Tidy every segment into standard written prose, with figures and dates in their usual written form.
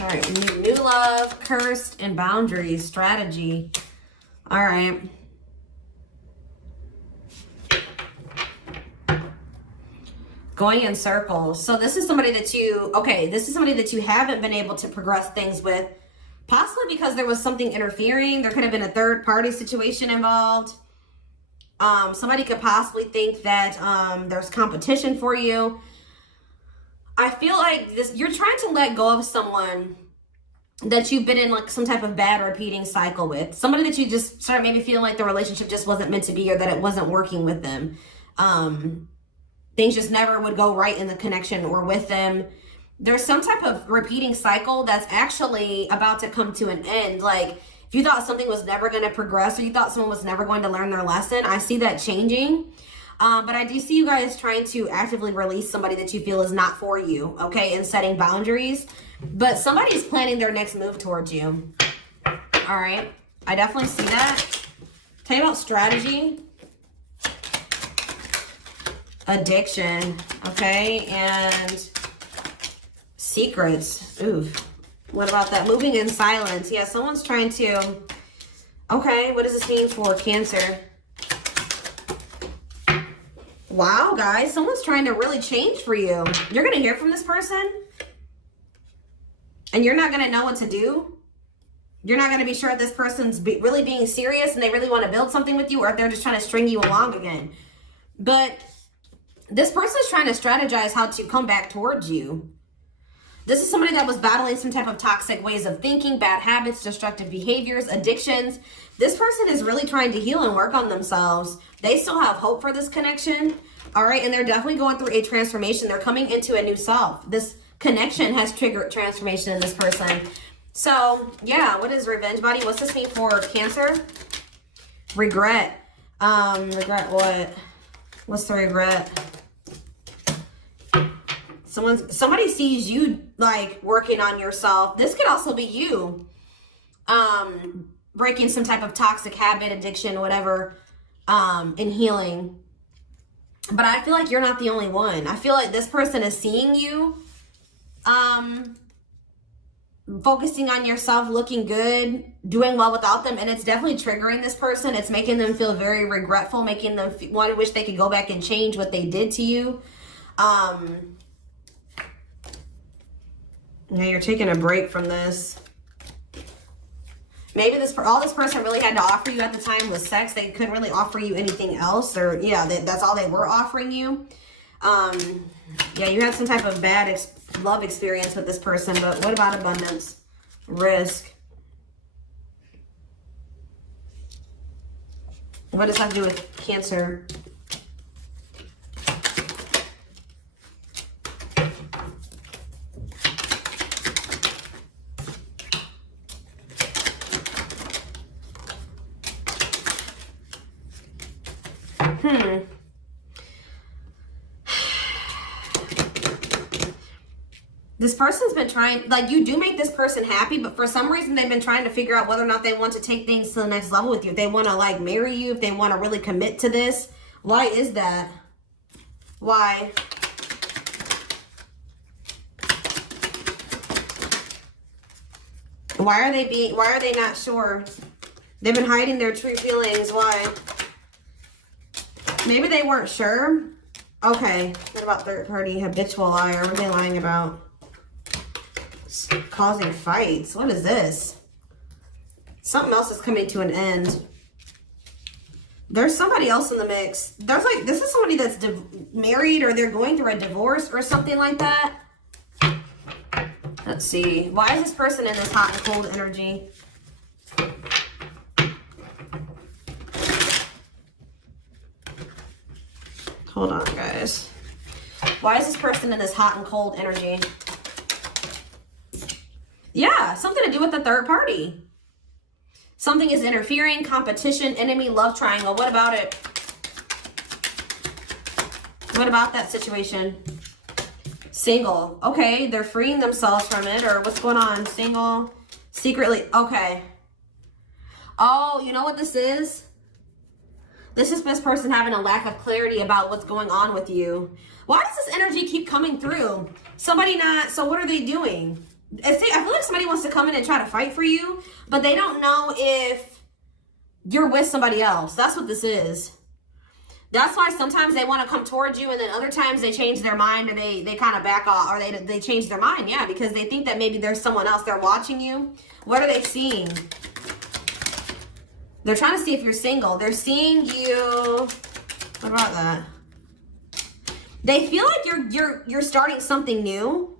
All right, new love, cursed, and boundaries, strategy. All right. Going in circles. So this is somebody that you, this is somebody that you haven't been able to progress things with, possibly because there was something interfering. There could have been a third party situation involved. Somebody could possibly think that there's competition for you. I feel like you're trying to let go of someone that you've been in like some type of bad repeating cycle with. Somebody that you just started maybe feeling like the relationship just wasn't meant to be, or that it wasn't working with them. Things just never would go right in the connection or with them. There's some type of repeating cycle that's actually about to come to an end. Like if you thought something was never going to progress, or you thought someone was never going to learn their lesson, I see that changing. But I do see you guys trying to actively release somebody that you feel is not for you, okay, and setting boundaries. But somebody's planning their next move towards you. All right. I definitely see that. Tell you about strategy. Addiction, okay, and secrets. Oof. What about that? Moving in silence. Yeah, someone's trying to... Okay, what does this mean for Cancer? Wow, guys, someone's trying to really change for you. You're going to hear from this person, and you're not going to know what to do. You're not going to be sure if this person's really being serious and they really want to build something with you, or if they're just trying to string you along again. But this person's trying to strategize how to come back towards you. This is somebody that was battling some type of toxic ways of thinking, bad habits, destructive behaviors, addictions. This person is really trying to heal and work on themselves. They still have hope for this connection. All right. And they're definitely going through a transformation. They're coming into a new self. This connection has triggered transformation in this person. So yeah, what is revenge body? What's this mean for Cancer? Regret. Regret what? What's the regret? Somebody sees you like working on yourself. This could also be you breaking some type of toxic habit, addiction, whatever, in healing. But I feel like you're not the only one. I feel like this person is seeing you focusing on yourself, looking good, doing well without them, and it's definitely triggering this person. It's making them feel very regretful, making them want to wish they could go back and change what they did to you. Yeah, you're taking a break from this. Maybe all this person really had to offer you at the time was sex. They couldn't really offer you anything else, or yeah, that's all they were offering you. Yeah, you had some type of bad love experience with this person, but what about abundance? Risk. What does that have to do with Cancer? This person's been trying, like, you do make this person happy, but for some reason they've been trying to figure out whether or not they want to take things to the next level with you. If they want to like marry you, if they want to really commit to this. Why is that? Why? Why are they not sure? They've been hiding their true feelings. Why? Maybe they weren't sure. Okay. What about third party habitual liar? What are they lying about? Causing fights. What is this? Something else is coming to an end. There's somebody else in the mix. There's like, this is somebody that's married, or they're going through a divorce or something like that. Let's see. Why is this person in this hot and cold energy? Hold on, guys. Why is this person in this hot and cold energy? Yeah, something to do with the third party. Something is interfering, competition, enemy, love triangle. What about it? What about that situation? Single. Okay, they're freeing themselves from it, or what's going on? Single, secretly. Okay. Oh, you know what this is? This is this person having a lack of clarity about what's going on with you. Why does this energy keep coming through? Somebody not, so what are they doing? I feel like somebody wants to come in and try to fight for you, but they don't know if you're with somebody else. That's what this is. That's why sometimes they want to come towards you, and then other times they change their mind, or they kind of back off, or they change their mind. Yeah, because they think that maybe there's someone else. They're watching you. What are they seeing? They're trying to see if you're single. They're seeing you. What about that? They feel like you're starting something new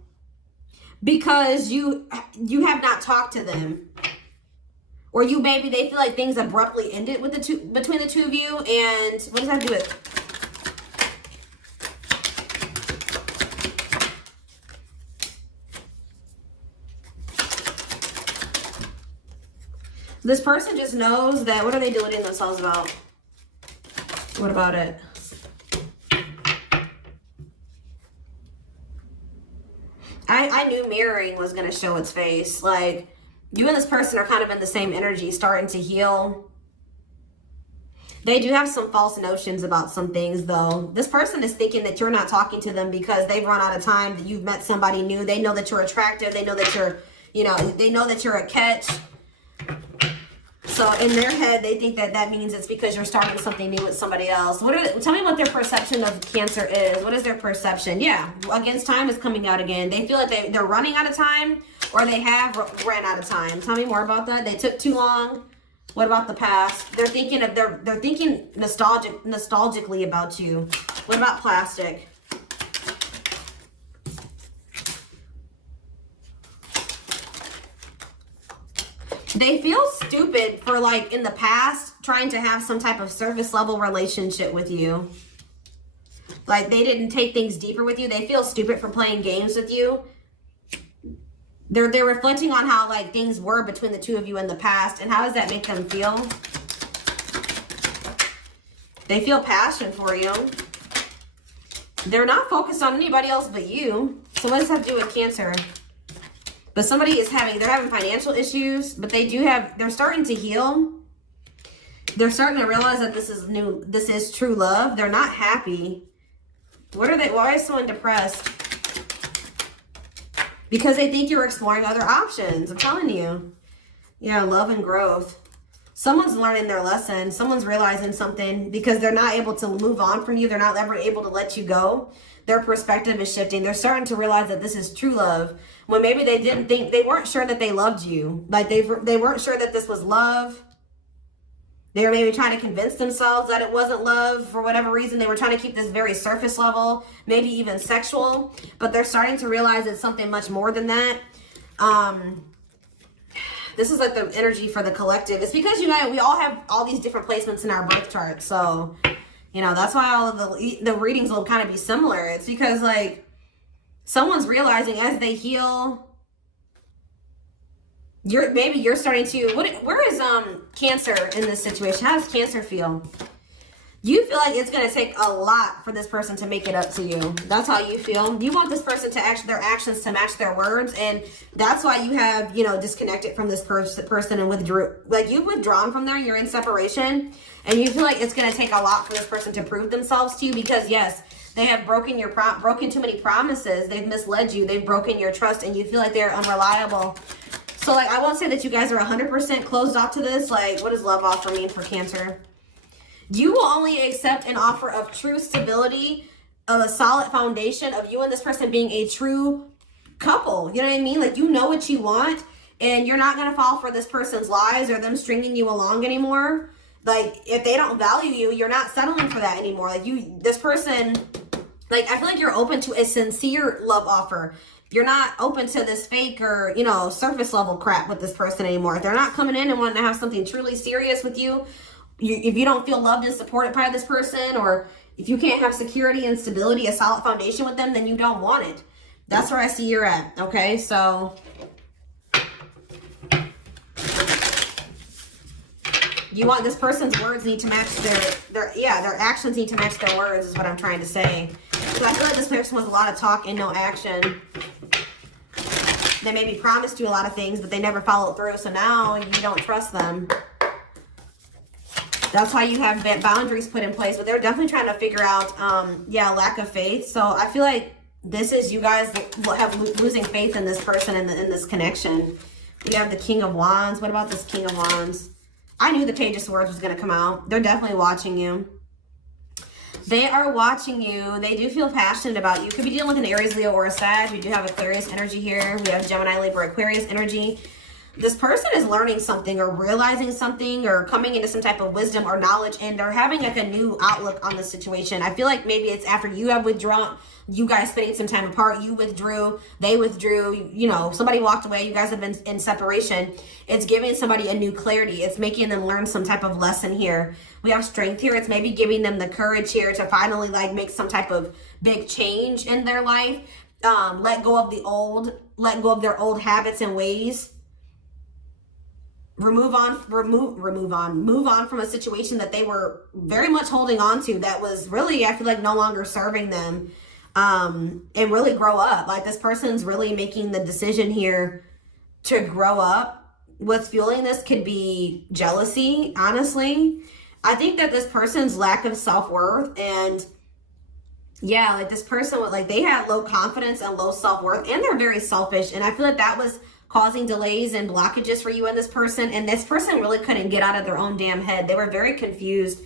because you have not talked to them. Or they feel like things abruptly ended with between the two of you. And what does that do with? This person just knows that, what are they deluding themselves about? What about it? I knew mirroring was going to show its face. Like, you and this person are kind of in the same energy, starting to heal. They do have some false notions about some things, though. This person is thinking that you're not talking to them because they've run out of time, that you've met somebody new. They know that you're attractive. They know that you're, they know that you're a catch. So in their head, they think that that means it's because you're starting something new with somebody else. Tell me what their perception of Cancer is. What is their perception? Yeah, against time is coming out again. They feel like they're running out of time, or they have ran out of time. Tell me more about that. They took too long. What about the past? They're thinking nostalgically about you. What about plastic? They feel stupid for, like, in the past, trying to have some type of surface level relationship with you. Like, they didn't take things deeper with you. They feel stupid for playing games with you. They're reflecting on how, like, things were between the two of you in the past. And how does that make them feel? They feel passion for you. They're not focused on anybody else but you. So what does that do with Cancer? But somebody is they're having financial issues, but they're starting to heal. They're starting to realize that this is true love. They're not happy. Why is someone depressed? Because they think you're exploring other options. I'm telling you. Yeah, love and growth. Someone's learning their lesson. Someone's realizing something because they're not able to move on from you. They're not ever able to let you go. Their perspective is shifting. They're starting to realize that this is true love. When maybe they weren't sure that they loved you. Like they weren't sure that this was love. They were maybe trying to convince themselves that it wasn't love for whatever reason. They were trying to keep this very surface level, maybe even sexual. But they're starting to realize it's something much more than that. This is like the energy for the collective. It's because, we all have all these different placements in our birth chart. So, that's why all of the readings will kind of be similar. It's because, like, someone's realizing as they heal, you're starting to, where is Cancer in this situation? How does Cancer feel? You feel like it's going to take a lot for this person to make it up to you. That's how you feel. You want this person to their actions to match their words. And that's why you have, disconnected from this person and withdrew. Like, you've withdrawn from there. You're in separation. And you feel like it's going to take a lot for this person to prove themselves to you. Because, yes, they have broken too many promises. They've misled you. They've broken your trust. And you feel like they're unreliable. So, like, I won't say that you guys are 100% closed off to this. Like, what does love offer mean for Cancer? You will only accept an offer of true stability, of a solid foundation of you and this person being a true couple. You know what I mean? Like, you know what you want, and you're not going to fall for this person's lies or them stringing you along anymore. Like, if they don't value you, you're not settling for that anymore. Like, this person, like, I feel like you're open to a sincere love offer. You're not open to this fake or, surface level crap with this person anymore. If they're not coming in and wanting to have something truly serious with you, if you don't feel loved and supported by this person, or if you can't have security and stability, a solid foundation with them, then you don't want it. That's where I see you're at. Okay, so you want this person's words need to match their actions need to match their words is what I'm trying to say. So I feel like this person was a lot of talk and no action. They maybe promised you a lot of things, but they never followed through. So now you don't trust them. That's why you have boundaries put in place, but they're definitely trying to figure out, lack of faith. So I feel like This is you guys losing faith in this person and in this connection. We have the King of Wands. What about this King of Wands? I knew the Page of Swords was going to come out. They're definitely watching you. They are watching you. They do feel passionate about you. Could be dealing with an Aries, Leo, or a Sag. We do have Aquarius energy here. We have Gemini, Libra, Aquarius energy. This person is learning something or realizing something or coming into some type of wisdom or knowledge, and they're having like a new outlook on the situation. I feel like maybe it's after you have withdrawn, you guys spending some time apart, you withdrew, they withdrew, you know, somebody walked away, you guys have been in separation. It's giving somebody a new clarity. It's making them learn some type of lesson here. We have Strength here. It's maybe giving them the courage here to finally like make some type of big change in their life. Let go of the old, let go of their old habits and ways. Move on from a situation that they were very much holding on to that was really, I feel like, no longer serving them. And really grow up. Like this person's really making the decision here to grow up. What's fueling this could be jealousy, honestly. I think that this person's lack of self-worth, and yeah, like this person would, like, they had low confidence and low self-worth, and they're very selfish, and I feel like that was causing delays and blockages for you and this person, and this person really couldn't get out of their own damn head. They were very confused.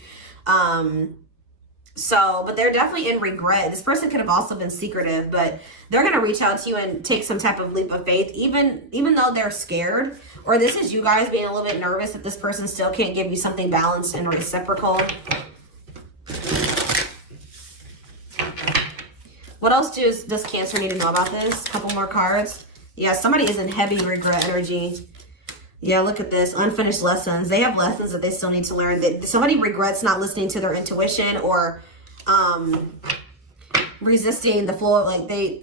But they're definitely in regret. This person could have also been secretive, but they're going to reach out to you and take some type of leap of faith, even though they're scared, or this is you guys being a little bit nervous that this person still can't give you something balanced and reciprocal. What else does Cancer need to know about this? A couple more cards. Yeah, somebody is in heavy regret energy. Yeah, look at this. Unfinished lessons. They have lessons that they still need to learn. Somebody regrets not listening to their intuition or resisting the flow. Like they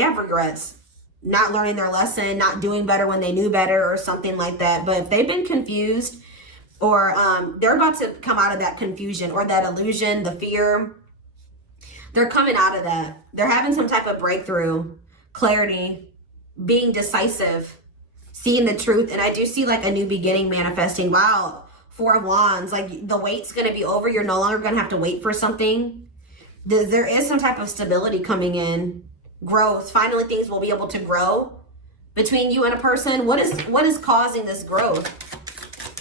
have regrets. Not learning their lesson, not doing better when they knew better or something like that. But if they've been confused or they're about to come out of that confusion or that illusion, the fear, they're coming out of that. They're having some type of breakthrough, clarity, being decisive, seeing the truth. And I do see like a new beginning manifesting. Wow, Four of Wands, like the wait's going to be over. You're no longer going to have to wait for something. There is some type of stability coming in, growth. Finally, things will be able to grow between you and a person. What is causing this growth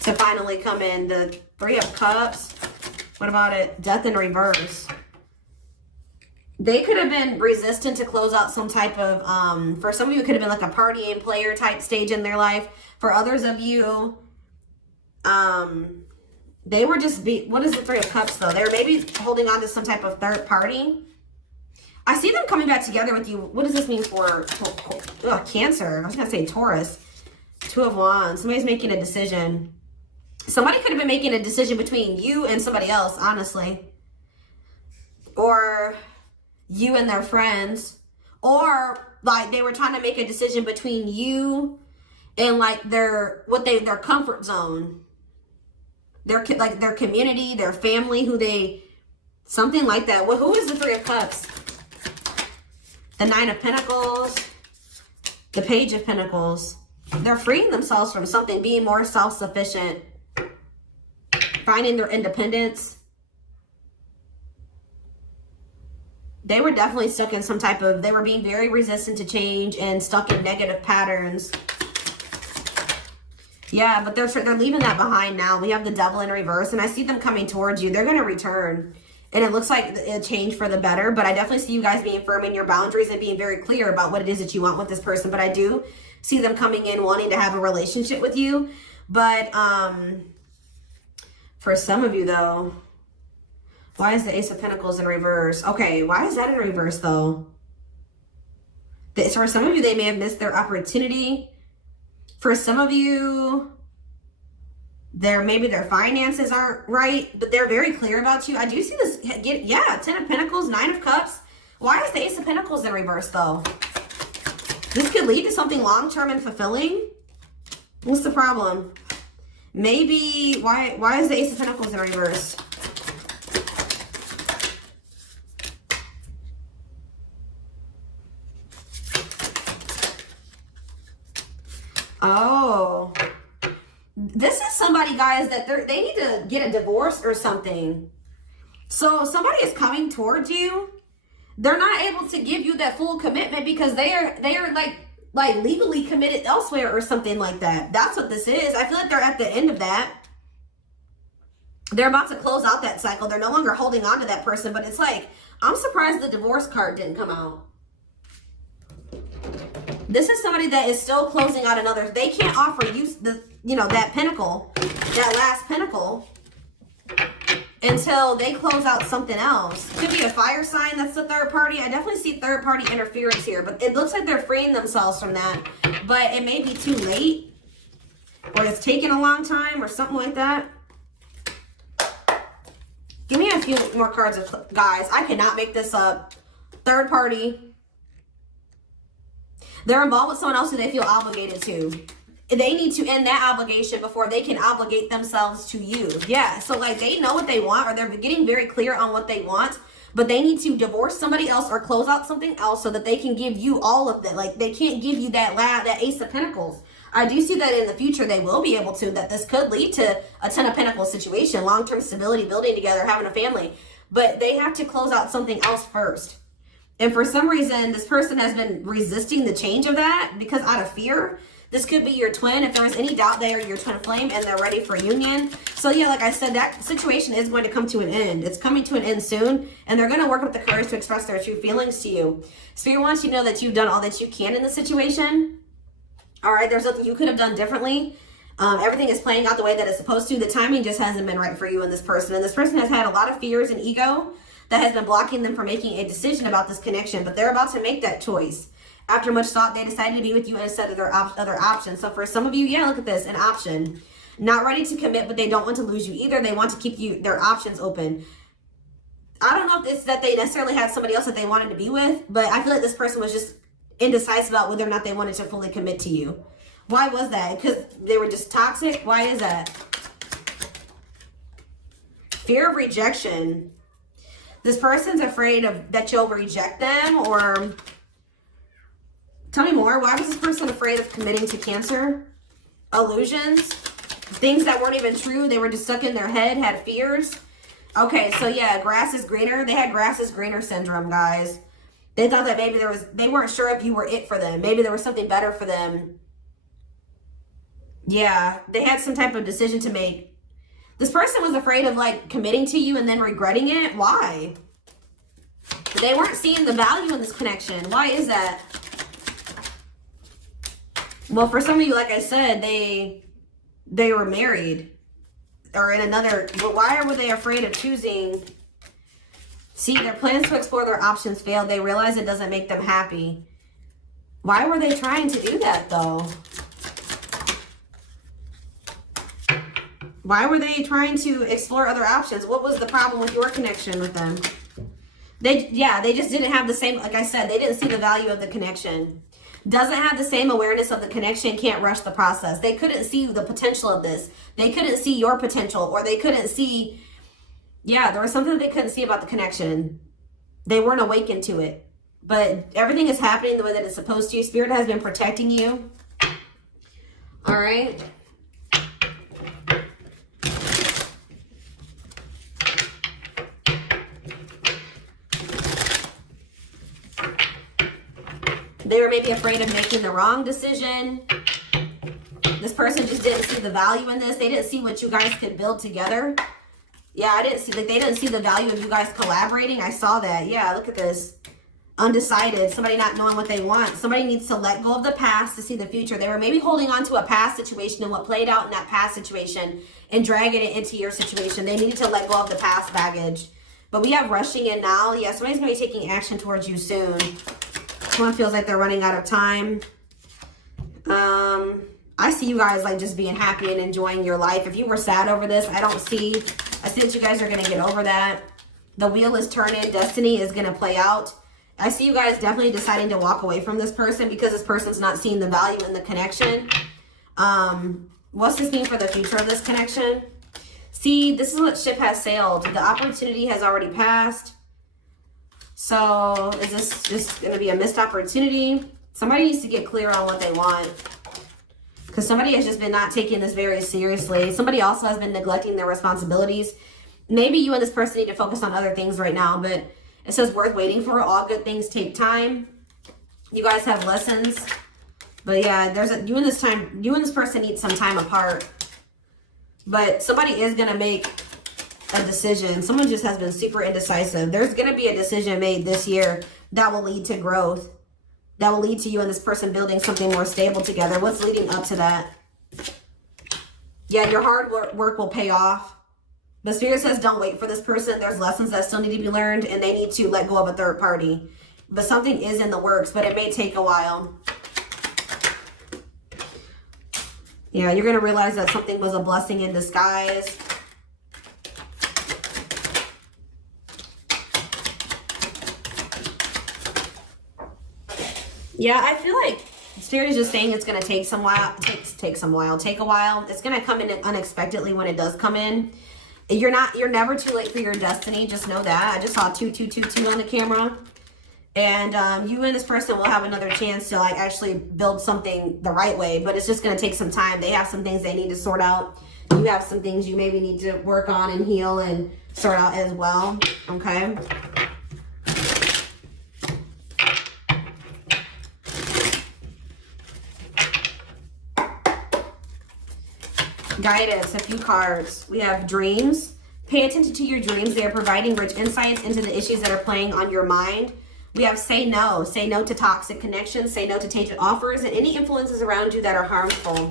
to finally come in? The Three of Cups. What about it? Death in reverse. They could have been resistant to close out some type of, for some of you, it could have been like a partying player type stage in their life. For others of you, they were just, what is the Three of Cups though? They're maybe holding on to some type of third party. I see them coming back together with you. What does this mean for Cancer? I was going to say Taurus. Two of Wands. Somebody's making a decision. Somebody could have been making a decision between you and somebody else, honestly. Or you and their friends, or like they were trying to make a decision between you and like their comfort zone, their community, their family, something like that. Well, who is the Three of Cups? The Nine of Pentacles, the Page of Pentacles. They're freeing themselves from something, being more self-sufficient, finding their independence. They were definitely stuck in some type of, they were being very resistant to change and stuck in negative patterns. Yeah, but they're leaving that behind now. We have the Devil in reverse, and I see them coming towards you. They're going to return, and it looks like a change for the better, but I definitely see you guys being firm in your boundaries and being very clear about what it is that you want with this person. But I do see them coming in wanting to have a relationship with you. But for some of you, though, why is the Ace of Pentacles in reverse? Okay, why is that in reverse, though? For some of you, they may have missed their opportunity. For some of you, maybe their finances aren't right, but they're very clear about you. I do see this, Ten of Pentacles, Nine of Cups. Why is the Ace of Pentacles in reverse, though? This could lead to something long-term and fulfilling. What's the problem? Maybe, why is the Ace of Pentacles in reverse? Oh, this is somebody, guys, that they need to get a divorce or something. So somebody is coming towards you they're not able to give you that full commitment because they are like legally committed elsewhere or something like that. That's what this is. I feel like they're at the end of that. They're about to close out that cycle. They're no longer holding on to that person, but it's like, I'm surprised the divorce card didn't come out. This is somebody that is still closing out another. They can't offer you the, you know, that pinnacle, that last pinnacle, until they close out something else. Could be a fire sign. That's the third party. I definitely see third party interference here, but it looks like they're freeing themselves from that. But it may be too late, or it's taking a long time, or something like that. Give me a few more cards, guys. I cannot make this up. Third party. They're involved with someone else who they feel obligated to. They need to end that obligation before they can obligate themselves to you. Yeah, so like they know what they want, or they're getting very clear on what they want, but they need to divorce somebody else or close out something else so that they can give you all of that. Like they can't give you that Ace of Pentacles. I do see that in the future they will be able to, that this could lead to a Ten of Pentacles situation, long-term stability, building together, having a family. But they have to close out something else first. And for some reason, this person has been resisting the change of that because out of fear. This could be your twin. If there was any doubt, they are your twin flame and they're ready for union. So yeah, like I said, that situation is going to come to an end. It's coming to an end soon, and they're going to work with the courage to express their true feelings to you. Spirit wants you to know that you've done all that you can in the situation. All right, there's nothing you could have done differently. Everything is playing out the way that it's supposed to. The timing just hasn't been right for you and this person. And this person has had a lot of fears and ego that has been blocking them from making a decision about this connection. But they're about to make that choice. After much thought, they decided to be with you instead of their other options. So for some of you, yeah, look at this, an option. Not ready to commit, but they don't want to lose you either. They want to keep their options open. I don't know if it's that they necessarily had somebody else that they wanted to be with, but I feel like this person was just indecisive about whether or not they wanted to fully commit to you. Why was that? Because they were just toxic? Why is that? Fear of rejection. This person's afraid of that you'll reject them, or... Tell me more. Why was this person afraid of committing to Cancer? Illusions? Things that weren't even true. They were just stuck in their head, had fears. Okay, so yeah, grass is greener. They had grass is greener syndrome, guys. They thought that maybe they weren't sure if you were it for them. Maybe there was something better for them. Yeah, they had some type of decision to make. This person was afraid of like committing to you and then regretting it. Why? They weren't seeing the value in this connection. Why is that? Well, for some of you, like I said, they were married or in another, but why were they afraid of choosing? See, their plans to explore their options failed. They realized it doesn't make them happy. Why were they trying to do that though? Why were they trying to explore other options? What was the problem with your connection with them? They just didn't have the same, like I said, they didn't see the value of the connection. Doesn't have the same awareness of the connection, can't rush the process. They couldn't see the potential of this. They couldn't see your potential, or they couldn't see, yeah, there was something that they couldn't see about the connection. They weren't awakened to it. But everything is happening the way that it's supposed to. Spirit has been protecting you. All right. They were maybe afraid of making the wrong decision. This person just didn't see the value in this. They didn't see what you guys could build together. Yeah, I didn't see, like, they didn't see the value of you guys collaborating. I saw that. Yeah, look at this. Undecided. Somebody not knowing what they want. Somebody needs to let go of the past to see the future. They were maybe holding on to a past situation and what played out in that past situation and dragging it into your situation. They needed to let go of the past baggage. But we have rushing in now. Yeah, somebody's going to be taking action towards you soon. Someone feels like they're running out of time. I see you guys like just being happy and enjoying your life. If you were sad over this, I see that you guys are going to get over that. The wheel is turning. Destiny is going to play out. I see you guys definitely deciding to walk away from this person because this person's not seeing the value in the connection. What's this mean for the future of this connection? See, this is what ship has sailed. The opportunity has already passed. So is this just going to be a missed opportunity? Somebody needs to get clear on what they want. Because somebody has just been not taking this very seriously. Somebody also has been neglecting their responsibilities. Maybe you and this person need to focus on other things right now. But It says worth waiting for. All good things take time. You guys have lessons. But yeah, you and this person need some time apart. But somebody is going to make a decision. Someone just has been super indecisive. There's going to be a decision made this year that will lead to growth. That will lead to you and this person building something more stable together. What's leading up to that? Yeah, your hard work will pay off. The Spirit says don't wait for this person. There's lessons that still need to be learned, and they need to let go of a third party. But something is in the works, but it may take a while. Yeah, you're going to realize that something was a blessing in disguise. Yeah, I feel like Spirit is just saying it's going to take a while. It's going to come in unexpectedly when it does come in. You're never too late for your destiny. Just know that. I just saw 2222 on the camera. And you and this person will have another chance to like actually build something the right way, but it's just going to take some time. They have some things they need to sort out. You have some things you maybe need to work on and heal and sort out as well. Okay. Guidance, a few cards. We have dreams. Pay attention to your dreams. They are providing rich insights into the issues that are playing on your mind. We have say no. Say no to toxic connections. Say no to tainted offers and any influences around you that are harmful.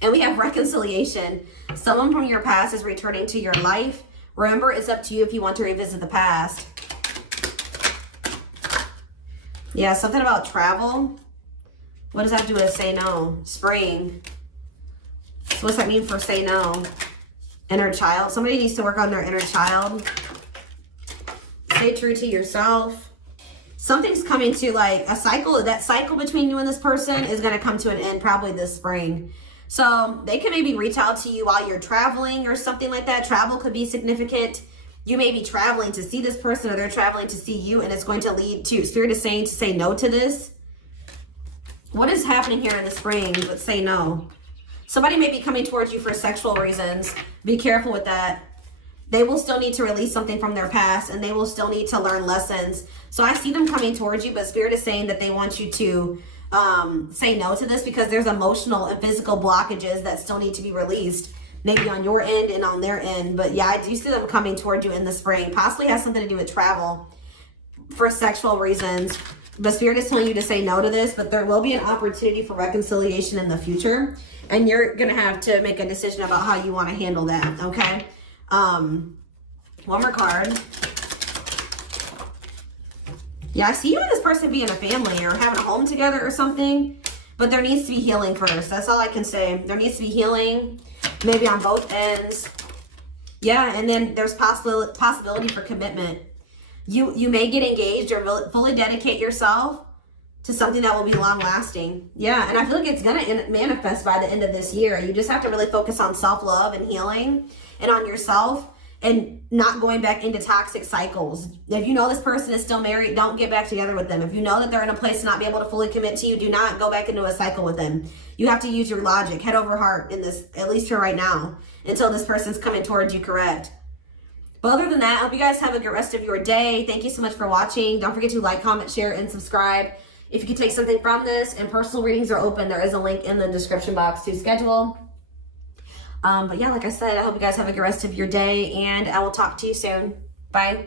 And we have reconciliation. Someone from your past is returning to your life. Remember, it's up to you if you want to revisit the past. Yeah, something about travel. What does that have to do with say no? Spring. So what's that mean for say no? Inner child. Somebody needs to work on their inner child. Stay true to yourself. Something's coming to like a cycle. That cycle between you and this person is going to come to an end probably this spring. So they can maybe reach out to you while you're traveling or something like that. Travel could be significant. You may be traveling to see this person or they're traveling to see you, and it's going to lead to, Spirit is saying to say no to this. What is happening here in the spring? Let's say no. Somebody may be coming towards you for sexual reasons. Be careful with that. They will still need to release something from their past, and they will still need to learn lessons. So I see them coming towards you, but Spirit is saying that they want you to say no to this because there's emotional and physical blockages that still need to be released, maybe on your end and on their end. But yeah, I do see them coming towards you in the spring. Possibly has something to do with travel for sexual reasons. But Spirit is telling you to say no to this, but there will be an opportunity for reconciliation in the future. And you're going to have to make a decision about how you want to handle that, okay? One more card. Yeah, I see you and this person being a family or having a home together or something, but there needs to be healing first. That's all I can say. There needs to be healing, maybe on both ends. Yeah, and then there's possibility for commitment. You may get engaged or fully dedicate yourself to something that will be long lasting. Yeah, and I feel like it's going to manifest by the end of this year. You just have to really focus on self-love and healing and on yourself and not going back into toxic cycles. If you know this person is still married, don't get back together with them. If you know that they're in a place to not be able to fully commit to you, do not go back into a cycle with them. You have to use your logic, head over heart in this, at least for right now, until this person's coming towards you correct. But other than that, I hope you guys have a good rest of your day. Thank you so much for watching. Don't forget to like, comment, share, and subscribe. If you can take something from this, and personal readings are open, there is a link in the description box to schedule. But yeah, like I said, I hope you guys have a good rest of your day, and I will talk to you soon. Bye.